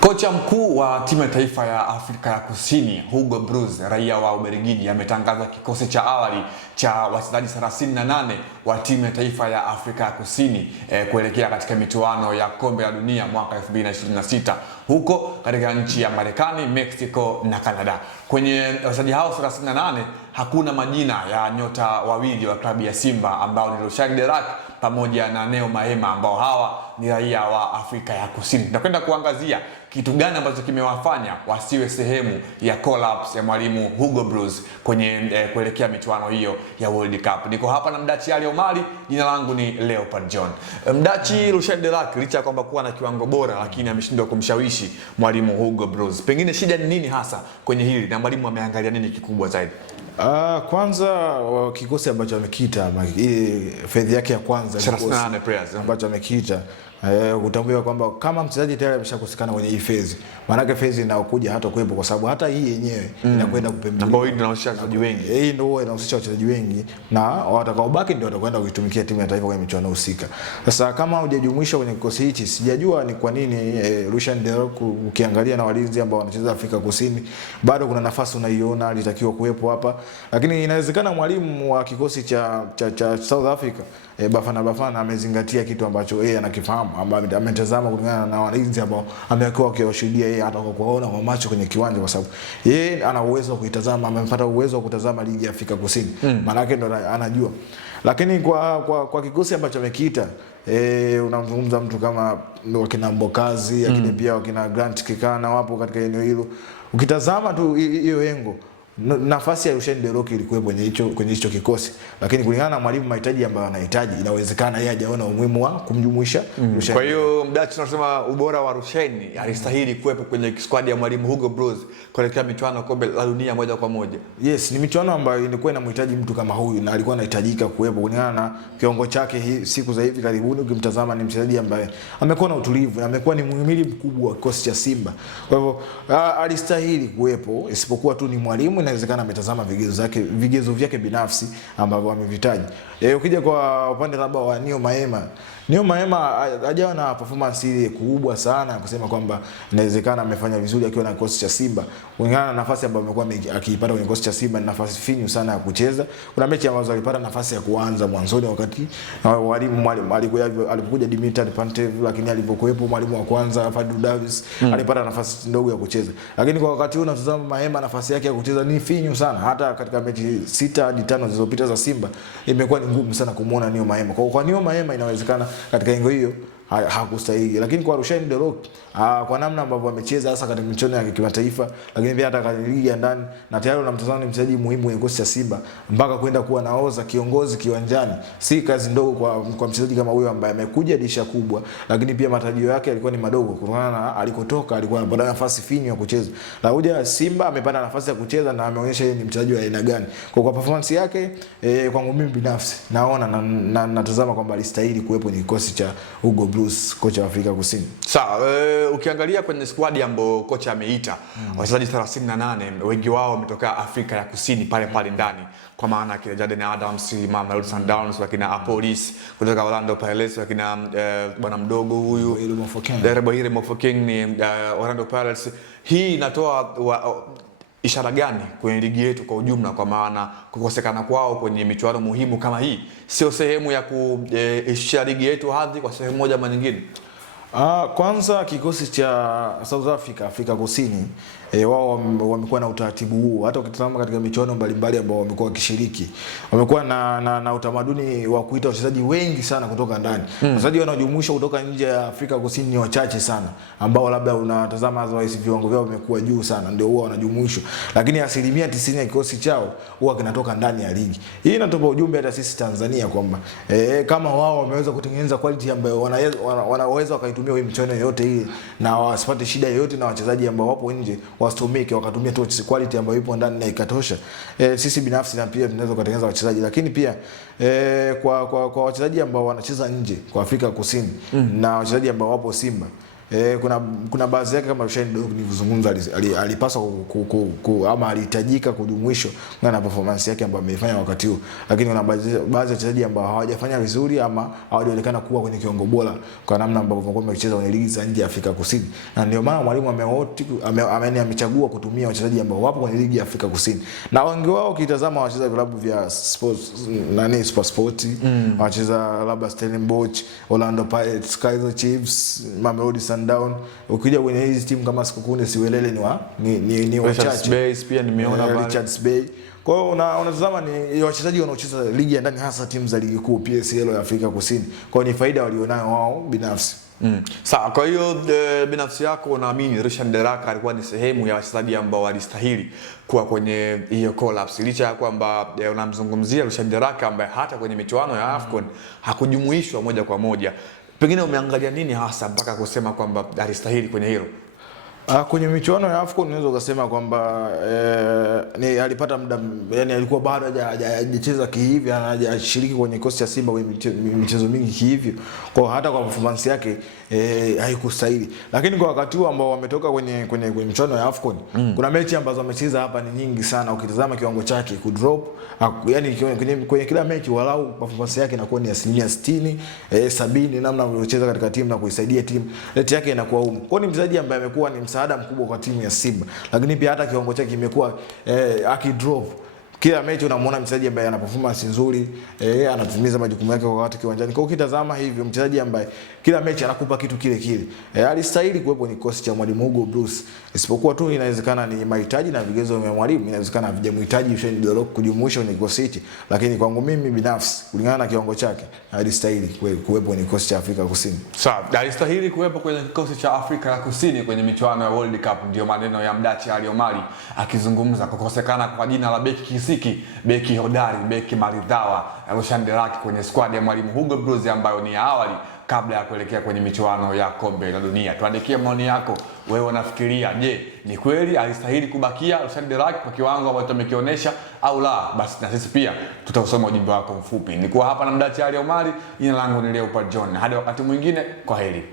Kocha mkuu wa timu ya taifa ya Afrika ya Kusini Hugo Broos, raia wa Ubelgiji, ametangaza kikosi cha awali cha wachezaji 38 wa timu ya taifa ya Afrika ya Kusini kuelekea katika michuano ya kombe la dunia mwaka 2026 huko katika nchi ya Marekani, Mexico na Canada. Kwenye wachezaji hao 38 hakuna majina ya nyota wawili wa klabu ya Simba ambao ni Lucien Delac pamoja na Neo Maema ambao hawa ni raia wa Afrika ya Kusini. Tunakwenda kuangazia kitu gani ambacho kimewafanya wasiwe sehemu ya collapse ya mwalimu Hugo Broos kwenye kuelekea michuano hiyo ya World Cup. Niko hapa na Mdachi Ali Omari, jina langu ni Leopard John. Mdachi, Lucien Delac licha ya kwamba kuwa na kiwango bora lakini ameshindwa kumshawishi mwalimu Hugo Broos. Pengine shida ni nini hasa kwenye hili na mwalimu ameangalia nini kikubwa zaidi? Kwanza kikosi ambacho amekiita fedhi yake ya kwanza 38 players ambacho amekiita kutambua kwamba kama mchezaji tayari ameshakosekana kwenye hii fedhi, maana yake fedhi inaokuja hata kuepo, kwa sababu hata hii yenyewe inakwenda kupembelea ambao hii inahusisha wachezaji wengi. Hii ndio inahusisha wachezaji wengi na watakaobaki ndio watakwenda kuitumikia timu ya taifa kwenye michuano husika. Sasa kama hujajumuisha kwenye kikosi hichi, sijajua ni kwa nini Lucien Delac, ukiangalia na walinzi ambao wanacheza Afrika Kusini, bado kuna nafasi unaiona alitakiwa kuwepo hapa, lakini inawezekana mwalimu wa kikosi cha South Africa Bafana amezingatia kitu ambacho yeye anakifahamu, ambaye ametazama kulingana na walinzi ambao amekuwa akiwashuhudia yeye hata kwa kuona kwa macho kwenye kiwanja, kwa sababu yeye ana uwezo wa kuitazama, amepata uwezo wa kutazama ligi ya Afrika Kusini. Maana yake ndo anajua. Lakini kwa kikosi ambacho amekiita, unamzungumza mtu kama wakina Mbokazi, lakini pia wakina Grant Kikana wapo katika eneo hilo. Ukitazama tu hiyo yengo, nafasi ya Lucien Delac ilikuwa kwenye hicho kikosi, lakini kulingana na mwalimu mahitaji ambayo anahitaji, inawezekana yeye hajaona umuhimu wa kumjumuisha Lucien. Kwa hiyo Mdachi, tunasema ubora wa Lucien alistahili kuwepo kwenye squad ya mwalimu Hugo Broos kuelekea michuano kombe la dunia moja kwa moja. Yes, ni michuano ambayo ilikuwa inamhitaji mtu kama huyu na alikuwa anahitajika kuwepo kulingana na kiwango chake siku za hivi karibuni. Ukimtazama ni mchezaji ambaye amekuwa na utulivu, amekuwa ni muhimili mkubwa wa kikosi cha Simba. Kwa hivyo alistahili kuwepo, isipokuwa tu ni mwalimu inawezekana ametazama vigezo vyake binafsi ambavyo amevitaji. Ukija kwa upande labda wa Neo Maema hajawa na performance ile kubwa sana kusema kwamba inawezekana amefanya vizuri akiwa na kikosi cha Simba. Kulingana na nafasi ambayo amekuwa akiipata kwenye kikosi cha Simba, ni nafasi finyu sana ya kucheza. Kuna mechi ambazo alipata nafasi ya kuanza mwanzoni wakati mwalimu alipokuja Dimitar Pantev, lakini alipokuepo mwalimu wa kwanza Fadlu Davis alipata nafasi ndogo ya kucheza. Lakini kwa wakati huu unatazama Maema, nafasi yake ya kucheza ni finyu sana. Hata katika mechi 6 hadi 5 zilizopita za Simba imekuwa ni ngumu sana kumuona Neo Maema. Kwa Neo Maema inawezekana katika engo hiyo hakustahili, lakini kwa Lucien Delac kwa namna ambavyo amecheza hasa katika michuano ya kimataifa, lakini pia hata katika ligi ya ndani, na tayari unamtazama ni mchezaji muhimu kwenye kikosi cha Simba mpaka kwenda kuwa naoza kiongozi kiwanjani. Si kazi ndogo kwa mchezaji kama huyo ambaye amekuja dirisha kubwa, lakini pia matarajio yake yalikuwa ni madogo kutokana na alikotoka. Alikuwa anapata nafasi finyu ya kucheza, na kuja Simba amepata nafasi ya kucheza na ameonyesha yeye ni mchezaji wa aina gani. Kwa performance yake kwangu mimi binafsi naona na natazama kwamba alistahili kuwepo kwenye kikosi cha Hugo Broos, kocha wa Afrika Kusini. Sawa, ukiangalia kwenye squad ambayo kocha ameita wachezaji 38, wengi wao wametoka Afrika ya Kusini pale ndani, kwa maana kina Jayden Adams, Mamelodi Sundowns, wakina Apolis kutoka Orlando Pirates, wakina bwana mdogo huyu Boahire Mofokeng ni Orlando Pirates. Hii inatoa ishara gani kwenye ligi yetu kwa ujumla, kwa maana kukosekana kwao kwenye michuano muhimu kama hii sio sehemu ya kuishia ligi yetu hadhi kwa sehemu moja ama nyingine? Kwanza kikosi cha South Africa, Afrika Kusini, wao wamekuwa na utaratibu huu. Hata ukitazama katika michuano mbalimbali ambao wamekuwa wakishiriki, wamekuwa na utamaduni wa kuita wachezaji wengi sana kutoka ndani. Wachezaji wanaojumuishwa kutoka nje ya Afrika Kusini ni wachache sana, ambao labda unatazama otherwise viwango vyao vimekuwa juu sana, ndio huwa wanajumuishwa. Lakini 90% ya kikosi chao huwa kinatoka ndani ya ligi. Hii inatupa ujumbe hata sisi Tanzania kwamba kama wao wameweza kutengeneza quality ambayo wanaweza wakaitumia hii michuano yote hii na wasipate shida yoyote na wachezaji ambao wapo nje, wasitumike wakatumia tu quality ambayo ipo ndani na ikatosha. Sisi binafsi na pia tunaweza kutengeneza wachezaji, lakini pia kwa wachezaji ambao wanacheza nje kwa Afrika Kusini na wachezaji ambao wapo Simba, kuna baadhi yake kama Rushain Dok nilizungumza, alipaswa ama alihitajika kujumuishwa na performance yake ambayo ameifanya wakati huu, lakini kuna baadhi ya wachezaji ambao hawajafanya vizuri ama hawajaonekana kuwa kwenye kiwango bora kwa namna ambavyo wamekuwa wakicheza kwenye ligi za nje ya Afrika Kusini, na ndio maana mwalimu amechagua kutumia wachezaji ambao wapo kwenye ligi ya Afrika Kusini, na wengi wao ukitazama wacheza vilabu vya sports Sport, wacheza labda Stellenbosch, Orlando Pirates, Kaizer Chiefs, Mamelodi Sundowns. Ukija kwenye hizi timu kama Sekhukhune Siwelele ni wachache pia nimeona pale Richards Bay. Kwa hiyo unatazama ni wachezaji wanaocheza ligi ya ndani, hasa timu za ligi kuu PSL ya Afrika Kusini. Kwa hiyo ni faida walionayo wao binafsi. Sawa, kwa hiyo binafsi yako unaamini Rushan De Reuck alikuwa ni sehemu ya wachezaji ambao walistahili kuwa kwenye hiyo collapse, licha ya kwamba unamzungumzia Rushan De Reuck ambaye hata kwenye michuano ya AFCON hakujumuishwa moja kwa moja. Pengine umeangalia nini hasa mpaka kusema kwamba alistahili kwenye hilo? Kwenye michuano ya AFCON unaweza kusema kwamba alipata muda, yani alikuwa bado hajacheza kihivi, hajashiriki kwenye kikosi cha Simba kwenye michezo mingi kihivi. Kwa hata kwa performance yake haikustahili. Lakini kwa wakati huo ambao wametoka kwenye michuano ya AFCON, kuna mechi ambazo amecheza hapa ni nyingi sana. Ukitazama kiwango chake ku drop, yani kwenye kila mechi walau performance yake inakuwa ni 60%, 70 namna anavyocheza katika timu na kuisaidia timu. Rate yake inakuwa huko. Kwa ni mchezaji ambaye amekuwa ni msaada mkubwa kwa timu ya Simba, lakini pia hata kiwango chake kimekuwa akidrop. Kila mechi unamuona mchezaji ambaye ana performance nzuri, anatimiza majukumu yake kwa wakati kiwanjani. Kwa ukitazama hivyo mchezaji ambaye kila mechi anakupa kitu kile kile, alistahili kuwepo ni kikosi cha mwalimu Hugo Bruce. Isipokuwa tu inawezekana ni mahitaji na vigezo vya mwalimu, inawezekana havijamhitaji Rushain De Reuck kujumuishwa kwenye kikosi hichi, lakini kwangu mimi binafsi kulingana na kiwango chake alistahili kuwepo kwenye kikosi cha Afrika Kusini. Sawa, alistahili kuwepo kwenye kikosi cha Afrika Kusini kwenye michuano ya World Cup, ndio maneno ya Mdachi Ali Omari akizungumza kukosekana kwa jina la beki beki hodari, beki maridhawa Rushan De Reuck kwenye squad ya mwalimu Hugo Bruce ambayo ni awali kabla ya kuelekea kwenye michuano ya kombe la dunia. Tuandikie maoni yako, wewe unafikiria je, ni kweli alistahili kubakia Rushan De Reuck kwa kiwango ambacho amekionyesha au la? Basi na sisi pia tutausoma ujumbe wako mfupi. Nilikuwa hapa na Mdachi Ali Omari, jina langu ni Leopard John. Hadi wakati mwingine, kwaheri.